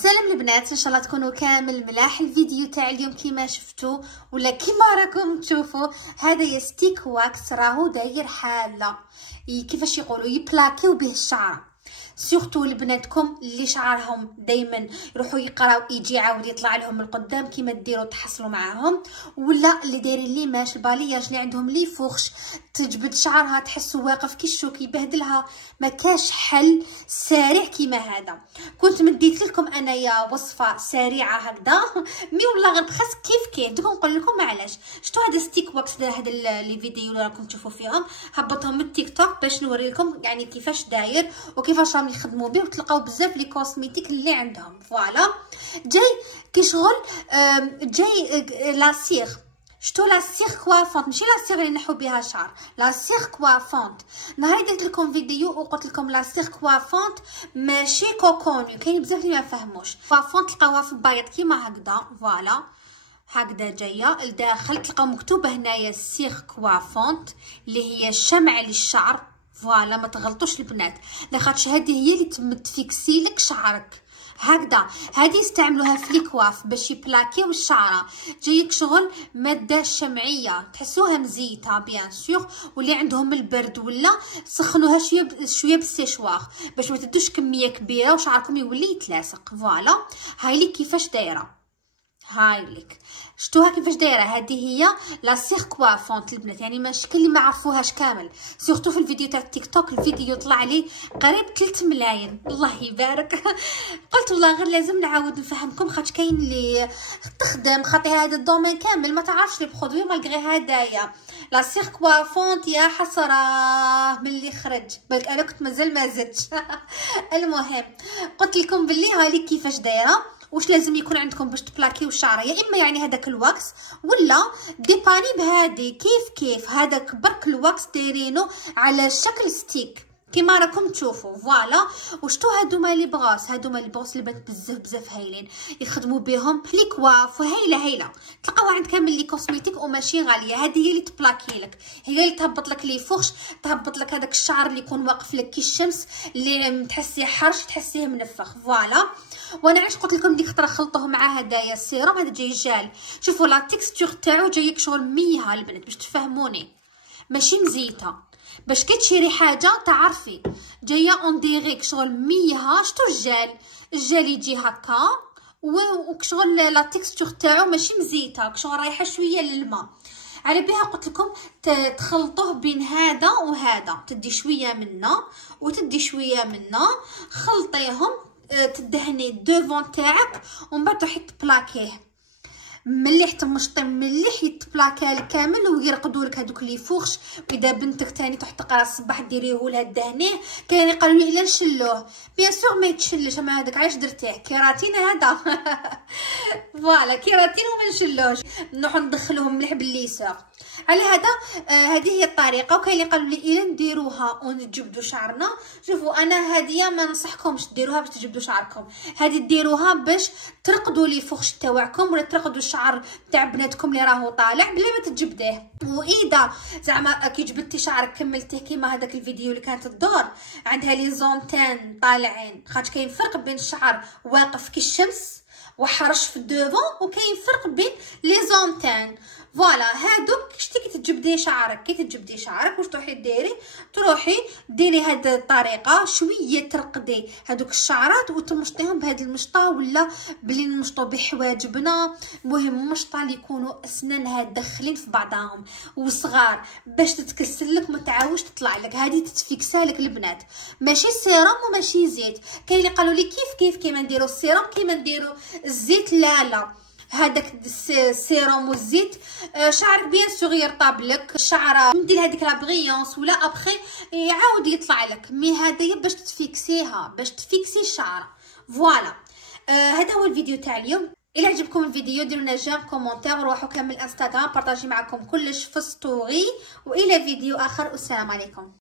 سلام البنات، ان شاء الله تكونوا كامل ملاح. الفيديو تاع اليوم كيما شفتوا ولا كيما راكم تشوفوا، هذا يستيك واكس راهو داير حاله كيفاش يقولوا يبلاكيو به الشعر. سورتو لبناتكم اللي شعرهم دائما يروحوا يقراو يجي عاود يطلع لهم من القدام كيما ديروا تحصلوا معاهم، ولا اللي دايرين ليماش البالياج اللي عندهم لي فوخش تجبد شعرها تحسوا واقف كي الشوك يبهدلها، ما كاش حل سريع كيما هذا. كنت مديت لكم انايا وصفه سريعه هكذا مي والله غير خاص كيف دوك نقول لكم علاش. شفتوا هذا ستيك واكس هذا لي فيديو اللي راكم تشوفوا فيهم هبطهم من التيك توك باش نوري لكم يعني كيفاش داير وكيفاش راهم يخدموا به، وتلقاو بزاف لي كوسميتيك اللي عندهم. فوالا جاي كي شغل جاي لاسيغ. شتو لاسيغ كوافونت، ماشي لاسيغ اللي نحو بها شعر، لاسيغ كوافونت. نهار درت لكم فيديو وقلت لكم لاسيغ كوافونت ماشي كوكونيو، كاين بزاف اللي ما فهموش. كوافونت تلقاوها في البايض كيما هكذا، فوالا هكذا جايه لداخل، تلقاو مكتوبه هنايا سيغ كوافونت اللي هي شمع للشعر. فوالا ما تغلطوش البنات، لاخاطش هذه هي اللي تفيكسي لك شعرك هكذا. هذه يستعملوها في الكواف باش يبلاكيو الشعره. جايك شغل ماده شمعيه تحسوها مزيته بيان سور، واللي عندهم البرد ولا سخنوها شويه بالسيشواغ باش ما تدوش كميه كبيره وشعركم يولي يتلاصق. فوالا هاي لي كيفاش دايره، هاي ليك شتوها كيفاش دايره. هذه هي لاسيغ كوافونت البنات، يعني ماشي كاين اللي ما عرفوهاش كامل، سورتو في الفيديو تاع التيك توك. الفيديو طلع لي قريب 3 ملايين، الله يبارك. قلت والله غير لازم نعاود نفهمكم، خاطر كاين اللي تخدم خاطر هذا الدومين كامل ما تعرفش لي برودوي مالغري هدايا لاسيغ كوافونت. يا حسره من اللي خرج، بالك انا كنت مازال ما زدتش. المهم قلت لكم باللي هاي لي كيفاش دايره، واش لازم يكون عندكم باش تبلاكيو الشعر. يا اما يعني هذاك الواكس ولا ديباني بهادي كيف هذاك برك الواكس دايرينو على شكل ستيك كيما راكم تشوفوا. فوالا وشتو هادوما لي بغاس، هادوما لي بغاس اللي بات بزاف هايلين يخدموا بهم لي كواف وهايله تلقاوها عند كامل لي كوسميتيك وماشي غاليه. هذه هي اللي تبلاكي لك، هي اللي تهبط لك لي فوخش، تهبط لك هذاك الشعر اللي يكون واقف لك كي الشمس اللي تحسيه حرش تحسيه منفخ. فوالا وانا علاش قلت لكم ديك الخطره خلطوه مع هدايا السيروم. هذا جاي جال، شوفوا لا تيكستور تاعو جايك شغل ميها البنات باش تفهموني، ماشي مزيته باش كي تشري حاجه تعرفي جايه اون ديريك شغل ميها. شتو الجال يجي هكا وكشغل لا تيكستور تاعو ماشي مزيته، كشغل رايحه شويه للماء. على بها قلت لكم تخلطوه بين هذا وهذا، تدي شويه منا وتدي شويه منا، خلطيهم تدهني الدوفون تاعك ومن بعد تروحي تبلاكيه مليح تمشطي مليح يتبلاكا لك كامل ويرقدوا لك هذوك لي فوخش. واذا بنتك تاني تروح تقرا الصباح ديريه لها دهنيه، كاين يقالوا لي الا نشلوه بيان سور ما يتشلش، اما هذاك علاش درتيه كيراتين هذا. فوالا كيراتين وما نشلوش، نروحوا ندخلوهم مليح بالليسور. على هذا هذه هي الطريقه. وكاين اللي قالوا لي الا نديروها ونجبدوا شعرنا. شوفوا انا هذه ما ننصحكمش ديروها باش تجبدوا شعركم، هذه ديروها باش ترقدوا لي فوخش تاعكم ولا ترقدوا الشعر تاع بناتكم اللي راهو طالع بلا ما تجبديه. واذا زعما كي جبدتي شعرك كملتيه كيما هذاك الفيديو اللي كانت تدور عندها لي زونتين طالعين، خاطر كاين فرق بين الشعر واقف كي الشمس وحرش في الدوفون وكاين فرق بين لي زونتين. فوالا هادوك شتي كي تجبدي شعرك، كي تجبدي شعرك واش تروحي ديري، تروحي ديري هاد الطريقه شويه ترقدي هادوك الشعرات وتمشطيهم بهاد المشطه ولا بلي نمشطو بحواجبنا. المهم مشطه اللي يكونوا اسنانها داخلين في بعضهم وصغار باش تتكسل لك ما تعاوش تطلع لك. هذه تتفيكسالك البنات، ماشي سيروم وماشي زيت. كاين اللي قالوا لي كيف كيما نديرو السيروم كيما نديرو الزيت. لا هذاك السيروم والزيت شعرك بيان سور يرطب لك الشعر، ندير هذيك لا بريونس ولا ابخي يعاود يطلع لك. مي هذايا باش تفيكسيها باش تفيكسي الشعر. فوالا هذا هو الفيديو تاع اليوم. الى عجبكم الفيديو ديروا لنا جيم كومونتير وروحوا كامل انستغرام بارطاجي معكم كلش في ستوري. والى فيديو اخر والسلام عليكم.